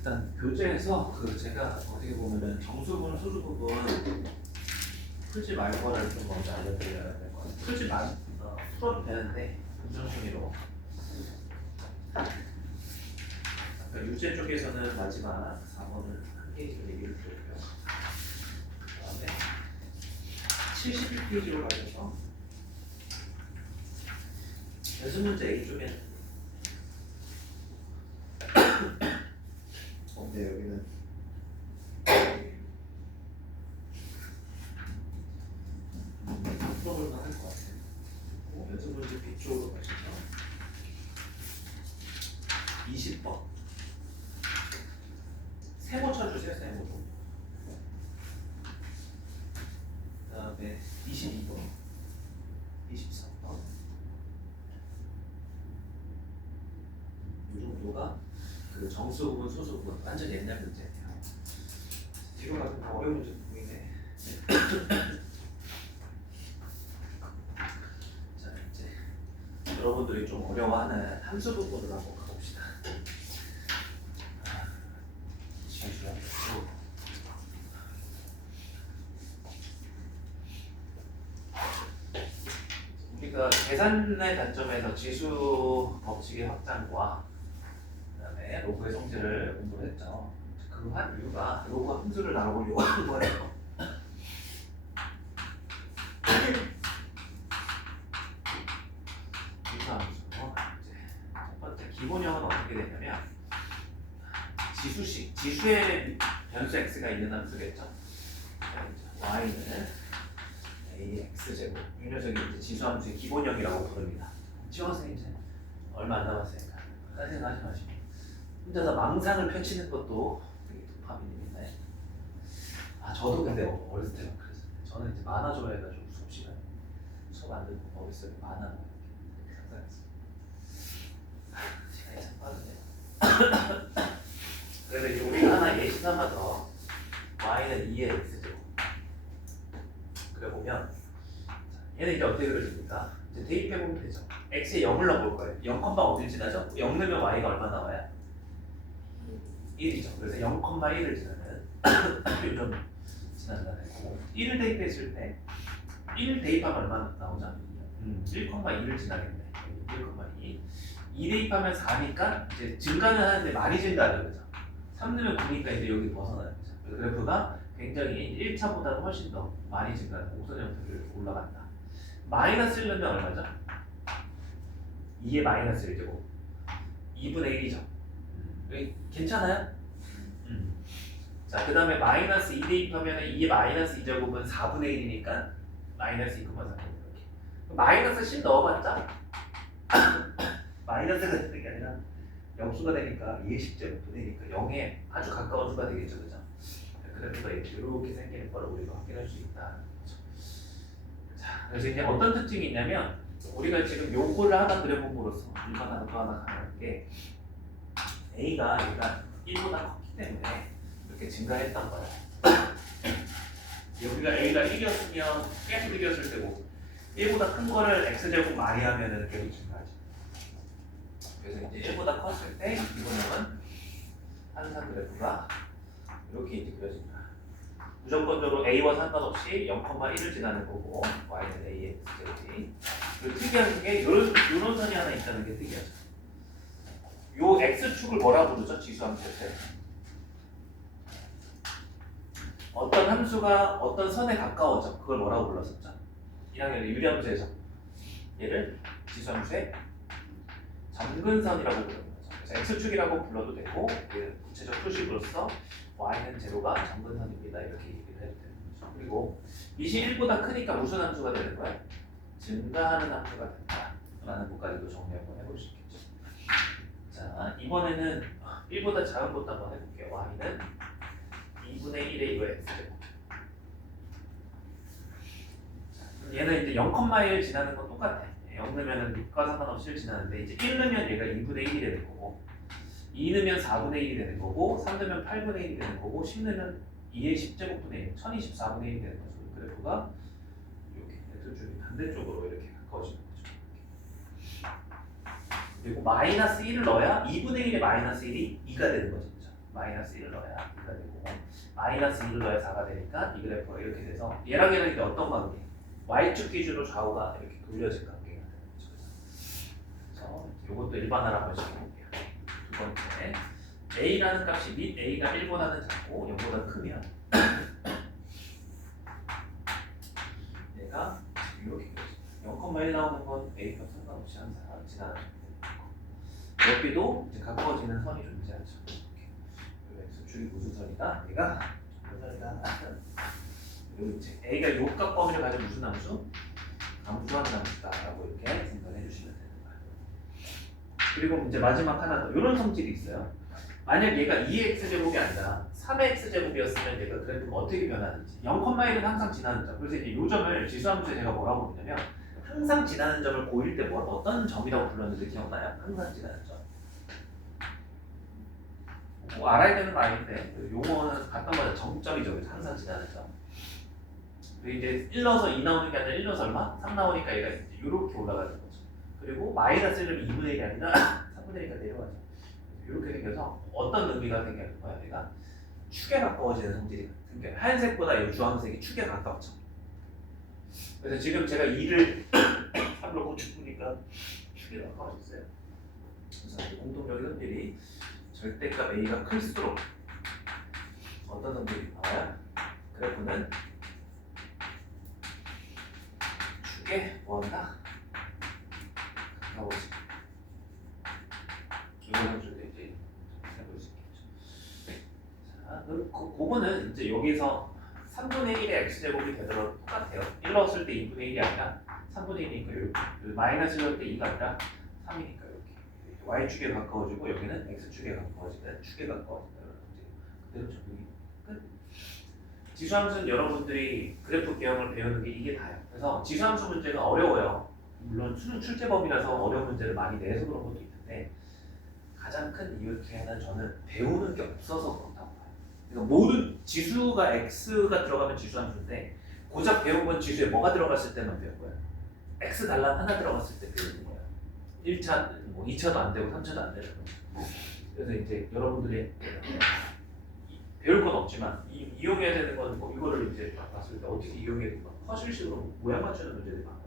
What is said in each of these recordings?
일단 교재에서 그 제가 어떻게 보면은 정수분, 수수부분 풀지 말거를 좀 먼저 알려드려야 될 것 같아요. 풀지 말, 어, 풀어도 되는데 우선순위로. 아까 유제 쪽에서는 마지막 4번을 한 페이지로 얘기를 드렸고요. 그다음에 71페이지로 가셔서 연습 문제 A 쪽에는 여기는 풀어볼만 할것 같아요. 어, 연습 문제 B 쪽으로 가시죠. 20번. 세모 쳐주세요, 세모도. 그 다음에 22번. 23번. 이 정도가 그 정수 부분, 소수 부분 완전 옛날 문제예요. 뒤로 가면 더 어려운 문제 보이네. 자 이제 여러분들이 좀 어려워하는 함수 부분을 한번 가봅시다. 우리가 계산의 관점에서 지수 법칙의 확장과 그다음에 로그의 성질을 공부를 했죠. 그 한 이유가 로그 함수를 나눠보려고 한 거예요. 기본형은 어떻게 되냐면 지수식, 지수의 변수 x가 있는 함수겠죠. y는 ax 제곱. 이 녀석이 이제 지수 함수의 기본형이라고 부릅니다. 이제 얼마 안 남았으니까 딴 생각하지 마시고 혼자서 망상을 펼치는 것도 되게 도파민인데 아 저도 근데 어- 어렸을 때는 그랬어요. 저는 이제 만화 좋아해가지고 수업 시간에 수업 안 듣고 머릿속에 만화 이렇게 상상했어요. 시간이 참 빠르네요. 그래서 이제 우리가 하나 예시 삼아서 y는 2의 x제곱 그래 보면 얘는 이제 어떻게 그려집니까? 이제 대입해 보면 되죠. x에 0을 넣어볼 거예요. 0, 어디를 지나죠? 0 넣으면 y가 얼마 나와요? 1이죠. 그래서 0,1을 지나면 요점 지난다는 거고 1을 대입했을 때 1 대입하면 얼마 나오죠? 음, 1,2를 지나겠네. 1,2. 2 대입하면 4니까 이제 증가는 하는데 많이 증가하죠. 그죠? 3 넣으면 9니까 이제 여기 벗어나는 거죠. 그 그래프가 굉장히 1차보다도 훨씬 더 많이 증가하는 곡선 형태로 이렇게 올라간다. 마이너스 1 넣으면 얼마죠? 2의 마이너스 1제곱 2분의 1이죠. 괜찮아요? 음. 자, 그 다음에 마이너스 2 대입하면 2의 마이너스 2제곱은 4분의 1이니까 마이너스 2,3 이렇게. 마이너스 10 넣어봤자 마이너스가 되는 게 아니라 영수가 되니까 2의 10제곱도 되니까 0에 아주 가까운 수가 되겠죠, 그죠? 그래프가 이렇게 생기는 걸 우리가 확인할 수 있다. 자, 그래서 이제 어떤 특징이 있냐면 우리가 지금 요거를 하나 그려봄으로써 이거 하나 또 하나 가는 게 A가 얘가 1보다 컸기 때문에 이렇게 증가했던 거야. 여기가 A가 1이었으면 계속 1이었을 테고 1보다 큰 거를 X제곱 많이 하면은 계속 증가하지. 그래서 이제 1보다 컸을 때 이거는 항상 그래프가 이렇게 이제 그려집니다. 무조건적으로 A와 상관없이 0,1을 지나는 거고 Y는 A의 X제곱이 그리고 특이한 게 이런, 이런 선이 하나 있다는 게 특이하죠. 요 x축을 뭐라 부르죠? 지수함수일 때. 어떤 함수가 어떤 선에 가까워져. 그걸 뭐라고 불렀었죠? 1학년에 유리함수에서. 얘를 지수함수의 점근선이라고 부르는 거죠. 그래서 x축이라고 불러도 되고 얘 구체적 표식으로서 y는 제로가 점근선입니다. 이렇게 얘기를 해도 되는 거죠. 그리고 밑이 1보다 크니까 무슨 함수가 되는 거야? 증가하는 함수가 된다. 라는 것까지도 정리 한번 있겠죠. 자, 이번에는 1보다 작은 것도 한번 해볼게요. y는 2분의 1의 이거. 자, 얘는 이제 0,1 지나는 건 똑같아. 0 넣으면 6과 상관없이 1 지나는데 이제 1 넣으면 얘가 2분의 1이 되는 거고 2 넣으면 4분의 1이 되는 거고 3 넣으면 8분의 1이 되는 거고 10 넣으면 2의 10제곱분의 1, 1024분의 1이 되는 거죠. 그래프가 이렇게 x축이 반대쪽으로 이렇게 가까워지는 마이너스 1을 넣어야 2분의 1의 마이너스 1이 2가 되는 거죠. 마이너스 1을 넣어야 2가 되고 마이너스 2를 넣어야 4가 되니까 이 그래프가 이렇게 돼서 얘랑 얘랑 이게 어떤 관계? y축 기준으로 좌우가 이렇게 돌려진 관계가 되는 거죠. 그래서 이것도 일반화를 한번 시켜볼게요. 두 번째 a라는 값이 및 a가 1보다는 작고 0보다 크면 얘가 이렇게 0,1 나오는 건 a 값 상관없이 항상 지나가는 여기도 이제 가까워지는 선이 존재하죠. 그래서 줄이 무슨 선이다? 얘가 선이다? 그리고 이제 a가 요값 범위를 가진 무슨 함수? 감수한 함수다라고 이렇게 생각해 주시면 되는 거예요. 그리고 이제 마지막 하나 더 이런 성질이 있어요. 만약 얘가 2x 제곱이 아니라 3x 제곱이었으면 얘가 그래프가 어떻게 변하는지 0,1은 항상 지나는 점. 그래서 이제 이 점을 지수함수에 제가 뭐라고 부르냐면 항상 지나는 점을 고일 때 뭐, 어떤 점이라고 불렀는지 기억나요? 항상 지나는 점. 뭐 알아야 되는 거 아닌데 그 용어는 갔던 거는 정점이죠. 그래서 항상 지나는 점. 이제 1 넣어서 2 나오는 게 아니라 1 넣어서 얼마? 3 나오니까 얘가 이렇게 올라가는 거죠. 그리고 마이너스 1은 2분의 1이 아니라 3분의 1가 내려가죠. 이렇게 생겨서 어떤 의미가 생기는 거야? 얘가 축에 가까워지는 성질이 생겨요. 하얀색보다 이 주황색이 축에 가깝죠. 그래서 지금 제가 2를 3로 고쳐보니까 축에 가까워졌어요. 그래서 이 공통적인 성질이 절대값 A가 클수록 어떤 성질이 나와요? 그래프는 축에 뭐한다? 가까워지고 이거는 좀 이제 해볼 수 있겠죠. 자, 그, 그, 그거는 이제 여기서 3분의 1의 x제곱이 되더라도 똑같아요. 1 넣었을 때 2분의 1이 아니라 3분의 1이니까 이렇게 마이너스 넣을 때 2가 아니라 3이니까 이렇게 y축에 가까워지고 여기는 x축에 가까워지는 축에 가까워진다 이런 문제 그대로 적용이 끝. 지수함수는 여러분들이 그래프 개형을 배우는 게 이게 다예요. 그래서 지수함수 문제가 어려워요. 물론 수능 출제법이라서 어려운 문제를 많이 내서 그런 것도 있는데 가장 큰 이유 중에 하나는 저는 배우는 게 없어서 그러니까 모든 지수가 x가 들어가면 지수함수인데 고작 배운 건 지수에 뭐가 들어갔을 때만 배운 거예요. x 달랑 하나 들어갔을 때 배우는 거예요. 1차, 뭐 2차도 안 되고 3차도 안 되는 거예요. 그래서 이제 여러분들이 배울 건 없지만 이, 이용해야 되는 건 뭐 이거를 이제 봤을 때 어떻게 이용해야 거 허실식으로 모양 맞추는 문제들이 많아서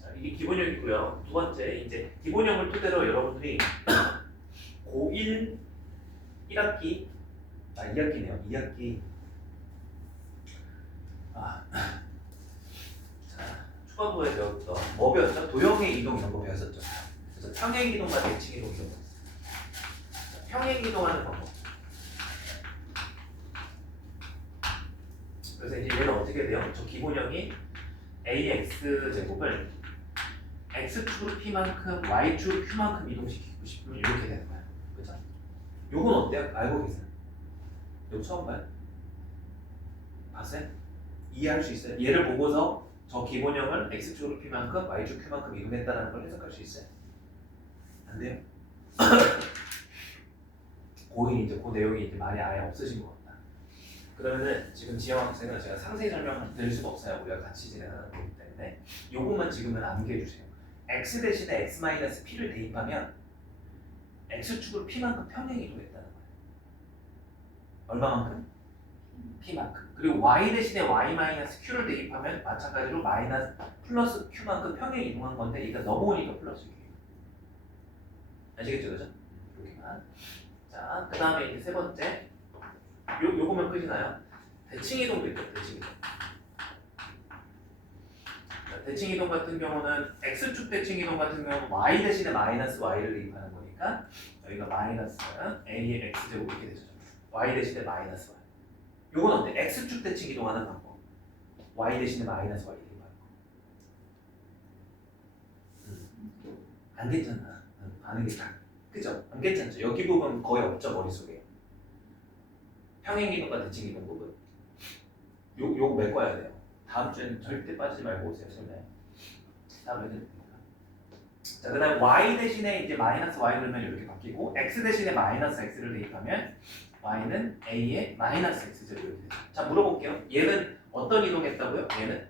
자 이게 기본형이고요. 두 번째 이제 기본형을 토대로 여러분들이 고1 1학기 아 2학기네요. 2학기 아, 자 초반부에 배웠던 뭐 배웠죠? 도형의 이동 이런 거 배웠었죠. 그래서 평행 이동과 대칭 이동 이런 거. 자, 평행 이동하는 방법. 그래서 이제 얘는 어떻게 돼요? 저 기본형이 ax 제곱을 x축으로 p만큼 y축으로 q만큼 이동시키고 싶으면 이렇게 되는 거예요. 그죠? 요건 어때요? 알고 계세요? 요거 처음 봐요? 봤어요? 이해할 수 있어요? 얘를 보고서 저 기본형을 x축으로 p만큼 y축 q만큼 이동했다는 걸 해석할 수 있어요? 안 돼요? 고인 이제 그 내용이 이제 많이 아예 없으신 것 같다. 그러면은 지금 지영 학생은 제가 상세히 설명드릴 수가 없어요. 우리가 같이 진행하는 거기 때문에 요것만 지금은 암기해 주세요. x 대신에 x 마이너스 p를 대입하면 x축으로 p만큼 평행 이동했다는 거예요. 얼마만큼? p만큼. 그리고 y 대신에 y 마이너스 q를 대입하면 마찬가지로 마이너스 플러스 q만큼 평행 이동한 건데 이거 넘어오니까 플러스 q예요. 아시겠죠, 그죠? 이렇게만. 자, 그 다음에 이제 세 번째. 요, 요거면 끝이나요? 대칭 이동도 있죠, 대칭 이동. 자, 대칭 이동 같은 경우는 x축 대칭 이동 같은 경우는 y 대신에 마이너스 y를 대입하는 거니까 여기가 마이너스 a의 x제곱 이렇게 되죠. Y 대신에 마이너스 y. 요건 어때? x축 대칭 이동하는 방법. y 대신에 마이너스 y 대입하는 거. 음. 안 괜찮아. 음, 반응이 다. 그죠? 안 괜찮죠? 여기 부분 거의 없죠 머릿속에. 평행 이동과 대칭 이동 부분. 요 요거 메꿔야 돼요. 다음 주에는 절대 빠지지 말고 오세요, 설명. 다음에 테니까. 자, 그 다음 y 대신에 이제 마이너스 y 넣으면 이렇게 바뀌고 x 대신에 마이너스 x를 대입하면 y는 a의 마이너스 x제곱 이렇게 돼요. 자, 물어볼게요. 얘는 어떤 이동했다고요? 얘는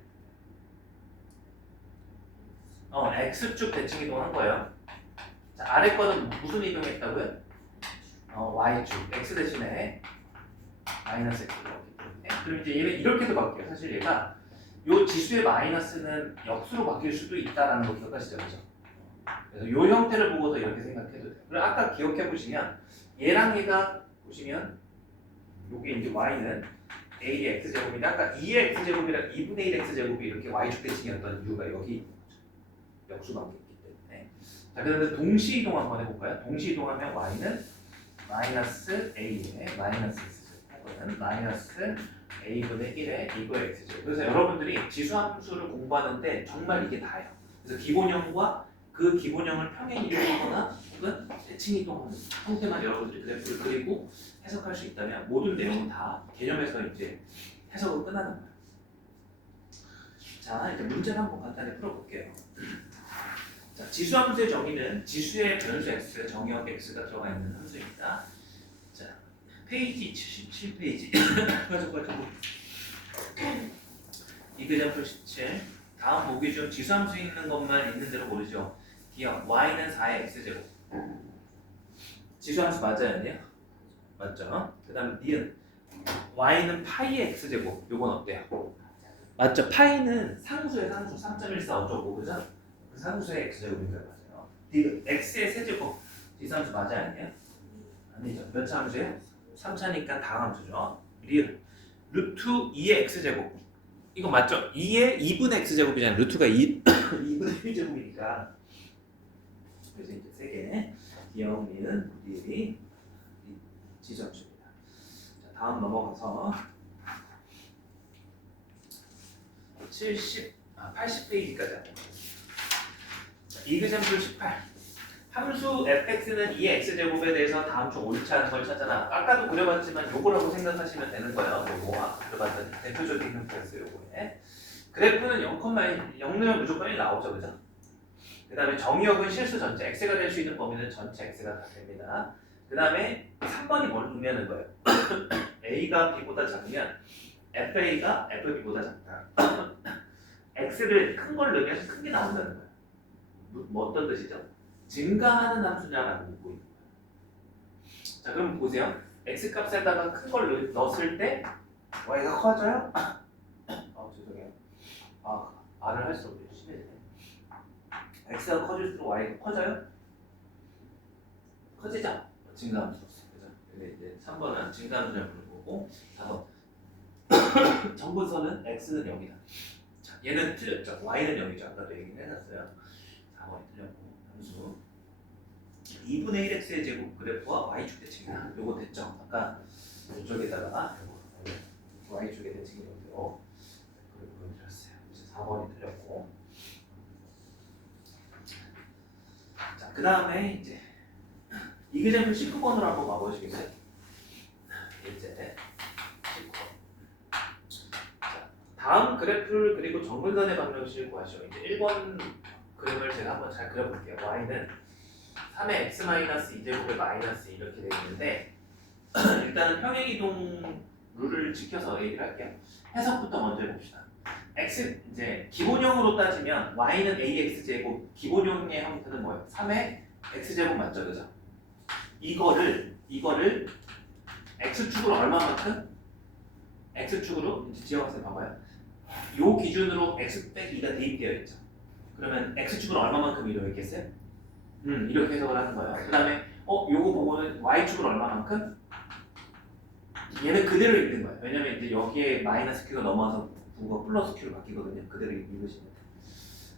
어 x축 대칭 이동한 거예요. 자, 아래 거는 무슨 이동했다고요? 어, y축 x 대신에 마이너스 x가 나왔기 때문에 그럼 이제 얘는 이렇게도 바뀌어요. 사실 얘가 요 지수의 마이너스는 역수로 바뀔 수도 있다라는 거 기억하시죠? 그죠? 그래서 요 형태를 보고서 이렇게 생각해도 돼요. 그리고 아까 기억해 보시면 얘랑 얘가 보시면 요게 이제 y는 a의 x 제곱인데 아까 2의 x 제곱이랑 2분의 1 x 제곱이 이렇게 y축 대칭이었던 이유가 여기 역수 관계이기 때문에 자 그러면 동시 이동 한번 해볼까요? 동시 이동하면 y는 마이너스 a의 마이너스 x 제곱 혹은 마이너스 a분의 1의 2분의 x 제곱 그래서 여러분들이 지수 함수를 공부하는데 정말 이게 다예요. 그래서 기본형과 그 기본형을 평행 이동하거나 혹은 대칭 이동하는 형태만 여러분들이 그래프를 그리고 해석할 수 있다면 모든 내용은 다 개념에서 이제 해석으로 끝나는 거예요. 자, 이제 문제를 한번 간단히 풀어볼게요. 자, 지수 함수의 정의는 지수의 변수 x, 정의역 x가 들어가 있는 함수입니다. 자, 페이지 77페이지 가지고 가지고 이그램플 17 다음 보기 중 지수함수 있는 것만 있는 대로 고르죠. 기억 y는 4의 x제곱 지수함수 맞아요 아니요? 맞죠? 그 다음 니은 y는 파이의 x제곱 요건 어때요? 맞죠? 파이는 상수의 상수 3.14 어쩌고 그죠? 그 상수의 x제곱이니까 맞아요 니은 x의 세제곱 지수함수 맞아요 아니요? 아니죠 몇 차 함수예요? 3차니까 다음 함수죠 리은 루트 2의 x제곱 이거 맞죠? 2의 2분의 x제곱이잖아요 루트가 2, 2분의 1 제곱이니까 그래서 이제 귀여운 리은 리을이 지점수입니다. 자, 다음 넘어가서 70, 아, 80페이지까지 한번 이그샘플 18 함수 fx는 2의 x제곱에 대해서 다음 주 옳지 걸 찾아라. 아까도 그려봤지만 요거라고 생각하시면 되는 거예요. 요거 아까 그려봤던 대표적인 형태였어요. 요거에 그래프는 0,1 0는 무조건 1 나오죠. 그죠? 그 다음에 정의역은 실수 전체 x가 될 수 있는 범위는 전체 x가 다 됩니다. 그 다음에 3번이 뭘 의미하는 거예요? a가 b보다 작으면 fa가 fb보다 작다. x를 큰 걸 넣으면 큰 게 나온다는 거예요. 뭐, 뭐 어떤 뜻이죠? 증가하는 함수냐라고 묻고 있는 거예요. 자 그럼 보세요. x 값에다가 큰 걸 넣었을 때 y가 커져요? 아 죄송해요. 아 말을 할 수 없네요. 심해지네. x가 커질수록 y가 커져요? 커지죠? 증가함수로서 그죠? 근데 이제 3번은 증가함수를 부르는 거고 4번 정분선은 x는 0이다. 자, 얘는 틀렸죠. y는 0이죠. 아까도 얘기를 해놨어요. 4번이 틀렸고 함수 2분의 1x의 제곱 그래프와 y축 대칭이다. 요거 됐죠? 아까 이쪽에다가 y축의 대칭이 되고 그래프 보여드렸어요. 그래서 4번이 틀렸고 자, 그 다음에 이제 이그램플 19번으로 한번 가보시겠어요? 이제 19번. 자, 다음 그래프를 그리고 정근선의 방정식을 구하시오. 이제 1번 그림을 제가 한번 잘 그려볼게요. y는 3의 x 마이너스 2제곱의 마이너스 이렇게 되어 있는데 일단은 평행 이동 룰을 지켜서 얘기를 할게요. 해석부터 먼저 해봅시다. x 이제 기본형으로 따지면 y는 ax 제곱 기본형의 형태는 뭐예요? 3의 x 제곱 맞죠, 그죠? 이거를 이거를 x축으로 얼마만큼? x축으로 이제 지영 학생 봐봐요. 요 기준으로 x 빼기 2가 대입되어 있죠. 그러면 x축은 얼마만큼 이루어 있겠어요? 음 이렇게 해석을 하는 거예요. 그 다음에 어 요거 보고는 y축은 얼마만큼? 얘는 그대로 읽는 거예요. 왜냐면 이제 여기에 마이너스 q가 넘어와서 부가 플러스 q로 바뀌거든요. 그대로 읽으시면 돼요.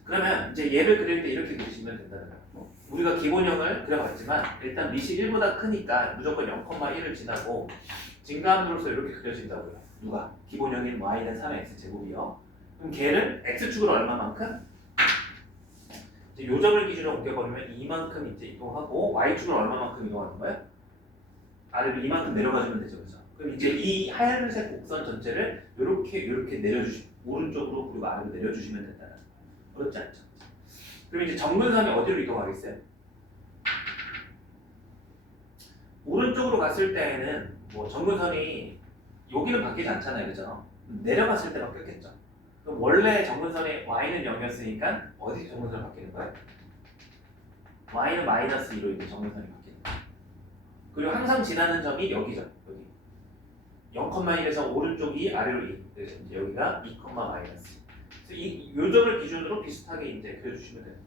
그러면 이제 얘를 그릴 때 이렇게 그리시면 된다는 거예요. 뭐, 우리가 기본형을 그려봤지만 일단 밑이 1보다 크니까 무조건 0,1을 지나고 증가함으로써 이렇게 그려진다고요. 누가? 기본형인 y는 3의 x 제곱이요. 그럼 걔를 x축으로 얼마만큼? 이제 요점을 기준으로 옮겨버리면 이만큼 이제 이동하고 y축은 얼마만큼 이동하는 거예요? 아래로 이만큼 내려가주면 되죠, 그죠? 그럼 이제 이 하얀색 곡선 전체를 이렇게 이렇게 내려주시 오른쪽으로 그리고 아래로 내려주시면 된다는 거예요. 그렇지 않죠? 그럼 이제 정근선이 어디로 이동하겠어요? 오른쪽으로 갔을 때에는 뭐 정근선이 여기는 바뀌지 않잖아요, 그죠? 내려갔을 때 바뀌었겠죠. 그럼 원래 정근선의 y는 0이었으니까 어디 정근선이 바뀌는 거예요? y는 마이너스 2로 이제 정근선이 바뀌는 거예요. 그리고 항상 지나는 점이 여기죠. 여기. 0,1에서 오른쪽이 아래로 2. 그래서 이제 여기가 2, 마이너스. 그래서 이, 요 점을 기준으로 비슷하게 이제 그려주시면 됩니다.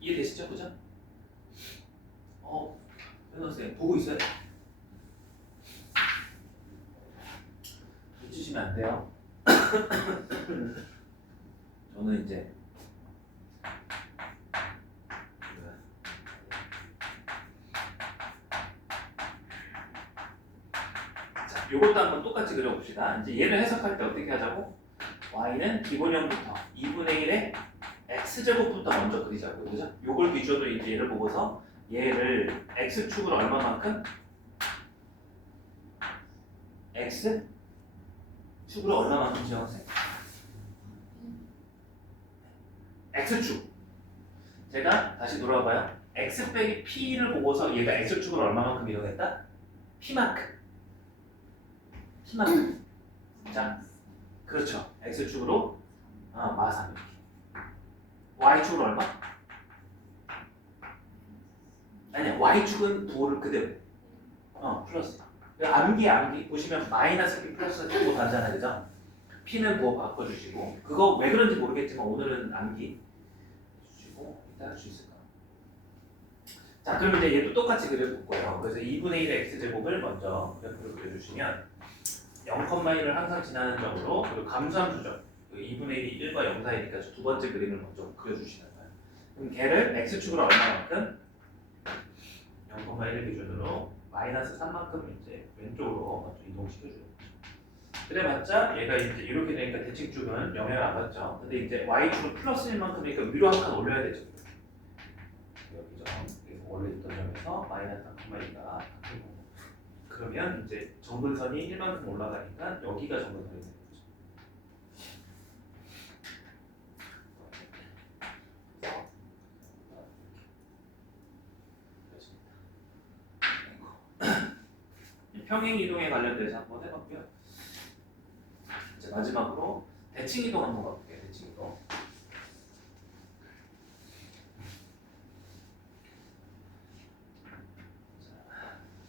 이해되시죠? 그죠? 어, 현우 쌤 보고 있어요? 놓치시면 안 돼요. 저는 이제 자, 요것도 한번 똑같이 그려봅시다. 이제 얘를 해석할 때 어떻게 하자고? y는 기본형부터 2분의 1의 x제곱부터 먼저 그리자고 그죠? 요걸 기준으로 이제 얘를 보고서 얘를 x축으로 얼마만큼? x 축으로 얼마만큼 지정하세요? x축. 제가 다시 돌아와봐요. X 빼기 p를 보고서 얘가 x축으로 얼마만큼 이동했다? p만큼. P만큼. 자 그렇죠. X축으로 아, 마삼 이렇게. Y축으로 얼마? 아니야 y축은 부호를 그대로. 어 플러스 암기 암기 보시면 마이너스 p 플러스 부호 다르잖아요. 그죠? p는 부호 바꿔주시고 그거 왜 그런지 모르겠지만 오늘은 암기 주시고 이따 할 수 있을까? 자 그럼 이제 얘도 똑같이 그려볼 거예요. 그래서 2분의 1의 x제곱을 먼저 그래프를 그려주시면 0,1을 항상 지나는 점으로 그리고 감수함수죠 그 2분의 1이 1과 0 사이니까 두 번째 그림을 먼저 그려주시는 거예요. 그럼 걔를 x축으로 얼마만큼? 0,1을 기준으로 마이너스 3만큼 이제 왼쪽으로 거죠. 그래봤자 얘가 이제 이렇게 되니까 대칭축은 영향을 안 받죠. 근데 이제 y축은 플러스 1만큼이니까 위로 한 칸 올려야 되죠. 여기죠. 그래서 원래 있던 점에서 마이너스 3,1가 같은 거고. 그러면 이제 정근선이 1만큼 올라가니까 여기가 정근선이 거죠. 평행 이동에 관련돼서 한번 해볼게요. 이제 마지막으로 대칭 이동 한번 가볼게요. 대칭 이동.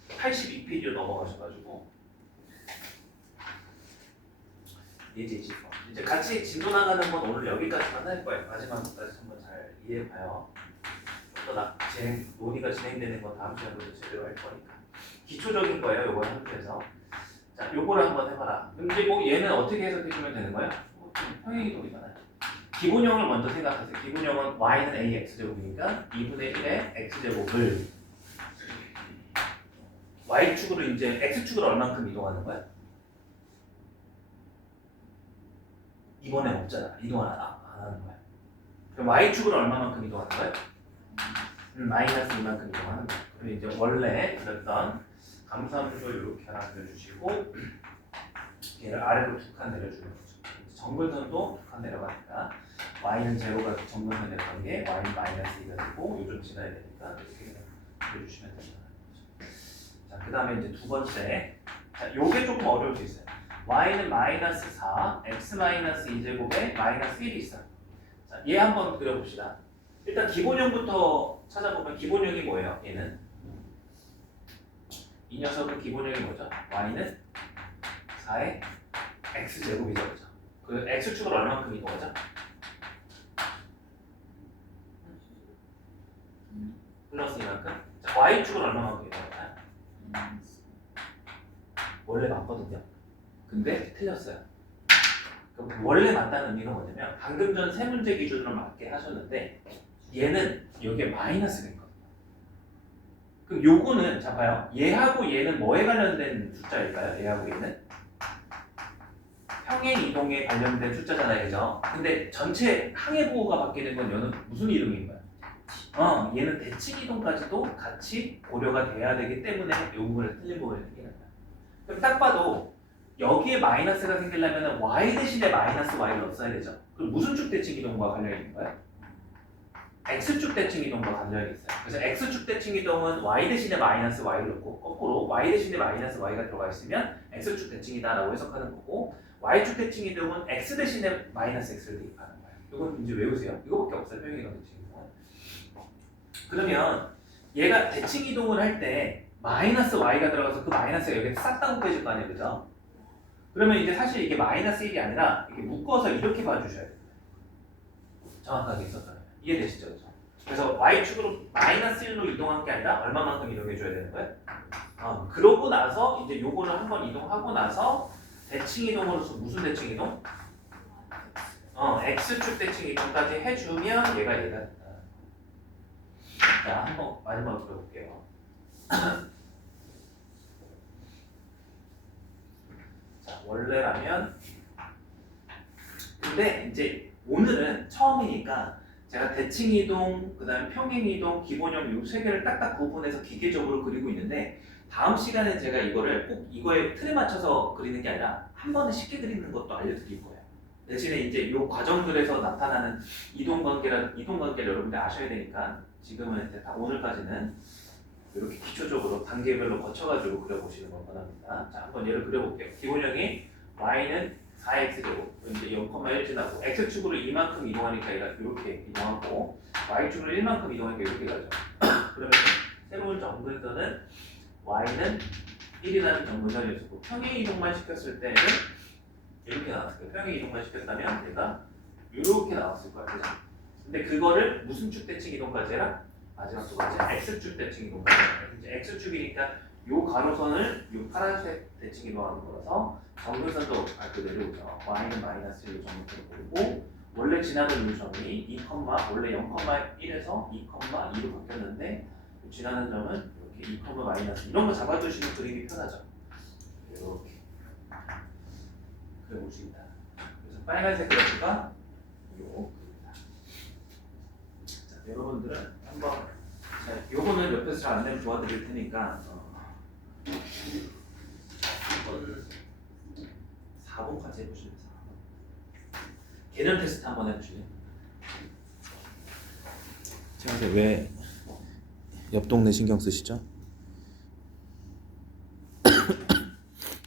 자, 82페이지로 넘어가셔가지고 이제 20번. 이제 같이 진도 나가는 건 오늘 여기까지만 할 거예요. 마지막까지 한번 잘 이해해봐요. 또나 진행 논의가 진행되는 건 다음 시간부터 제대로 할 거니까. 기초적인 거예요. 요번 상태에서. 자, 요거를 한번 해봐라. 이제 뭐 얘는 어떻게 해석해주면 되는 거예요? 뭐 평행이동이잖아요. 기본형을 먼저 생각하세요. 기본형은 y는 a x 제곱이니까 2분의 1의 x 제곱을 y 축으로 이제 x 축으로 얼만큼 이동하는 거야? 이번에 없잖아. 이동 안, 안 하는 거야. 그럼 y 축으로 얼마만큼 이동하는 거야? 음, 마이너스 이만큼 이동하는 거야. 그리고 이제 원래 그랬던 감사함수 이렇게 하나 그려주시고 얘를 아래로 두 칸 내려주는 거죠. 정근선도 두 칸 내려가니까 y는 제로가 정근선이 됐던 게 y는 마이너스 2가 되고 요즘 지나야 되니까 이렇게 그려주시면 거죠. 자, 그 다음에 이제 두 번째 자, 요게 조금 어려울 수 있어요. y는 마이너스 4, x 마이너스 2제곱에 마이너스 1이 있어요. 자, 얘 한번 그려봅시다. 일단 기본형부터 찾아보면 기본형이 뭐예요? 얘는 이 녀석은 기본형이 뭐죠? y는 4의 x 제곱이죠, 그죠? 그 x 축을 얼마만큼 이동하죠? 플러스 이만큼. 자, y 축을 얼마만큼 이동하나요? 원래 맞거든요. 근데 틀렸어요. 그럼 원래 맞다는 의미가 뭐냐면 방금 전 세 문제 기준으로 맞게 하셨는데 얘는 여기에 마이너스가 있거든요. 그럼 요거는 자 봐요. 얘하고 얘는 뭐에 관련된 숫자일까요? 얘하고 얘는 평행 이동에 관련된 숫자잖아요, 그죠? 근데 전체 항해 보호가 바뀌는 건 얘는 무슨 이름인가요? 어, 얘는 대칭 이동까지도 같이 고려가 돼야 되기 때문에 이 부분을 틀린 부분을 생기는 거야. 그럼 딱 봐도 여기에 마이너스가 생기려면 y 대신에 마이너스 y를 넣었어야 되죠. 그럼 무슨 축 대칭 이동과 관련이 있는가요? X축 대칭 이동과 관련이 있어요. 그래서 x축 대칭 이동은 y 대신에 마이너스 y를 넣고 거꾸로 y 대신에 마이너스 y가 들어가 있으면 x축 대칭이다라고 해석하는 거고 y축 대칭 이동은 x 대신에 마이너스 x를 대입하는 거예요. 이건 이제 외우세요. 이거밖에 없어요. 평행이동 대칭 이동은. 그러면 얘가 대칭 이동을 할 때 마이너스 y가 들어가서 그 마이너스가 여기 싹다 곱해질 거 아니에요, 그죠? 그러면 이제 사실 이게 마이너스 1이 아니라 이렇게 묶어서 이렇게 봐주셔야 돼요. 정확하게 있었잖아요. 이해되시죠? 그래서 y축으로 마이너스 1로 이동한 게 아니라 얼마만큼 이동해 줘야 되는 거예요? 어, 그러고 나서 이제 요거를 한번 이동하고 나서 대칭 이동으로서 무슨 대칭 이동? 어, x축 대칭 이동까지 해주면 얘가 얘가. 자, 한번 마지막으로 들어볼게요. 자, 원래라면 근데 이제 오늘은 처음이니까 제가 대칭 이동, 그다음 평행 이동, 기본형 요세 개를 딱딱 구분해서 기계적으로 그리고 있는데 다음 시간에 제가 이거를 꼭 이거에 틀에 맞춰서 그리는 게 아니라 한 번에 쉽게 그리는 것도 알려드릴 거예요. 대신에 이제 요 과정들에서 나타나는 이동 관계라 이동 관계를 여러분들 아셔야 되니까 지금은 이제 다 오늘까지는 이렇게 기초적으로 단계별로 거쳐가지고 그려보시는 걸 원합니다. 자, 한번 예를 그려볼게요. 기본형이 y는 4x 제곱, 이제 0,1 지나고 x축으로 이만큼 이동하니까 얘가 이렇게 이동하고 y축으로 1만큼 이동하니까 이렇게 가죠. 그러면 새로운 정근선은 y는 1이라는 정근선이었고 평행 이동만 시켰을 때는 이렇게 나왔을 거예요. 평행 이동만 시켰다면 얘가 이렇게 나왔을 거예요. 그죠? 근데 그거를 무슨 축 대칭 이동까지 해라? 마지막 두 번째 x축 대칭 이동까지 해라. 이제 x축이니까 요 가로선을 요 파란색 대칭 이동하는 거라서 정근선도 밝게 내려오죠. y는 마이너스 1로 정근선을 보고 원래 지나는 요 점이 2, 원래 0,1에서 2,2로 바뀌었는데 지나는 점은 이렇게 2, 마이너스 이런 거 잡아주시면 그리기 편하죠. 이렇게 그려보십니다. 그래서 빨간색 그래프가 요. 자, 여러분들은 한번 자, 요거는 옆에서 잘안 되면 도와드릴 테니까 어, 이거를 4번까지 해보실래요? 4번. 개념 테스트 한번 해보실래요? 제가 왜 옆 동네 신경 쓰시죠?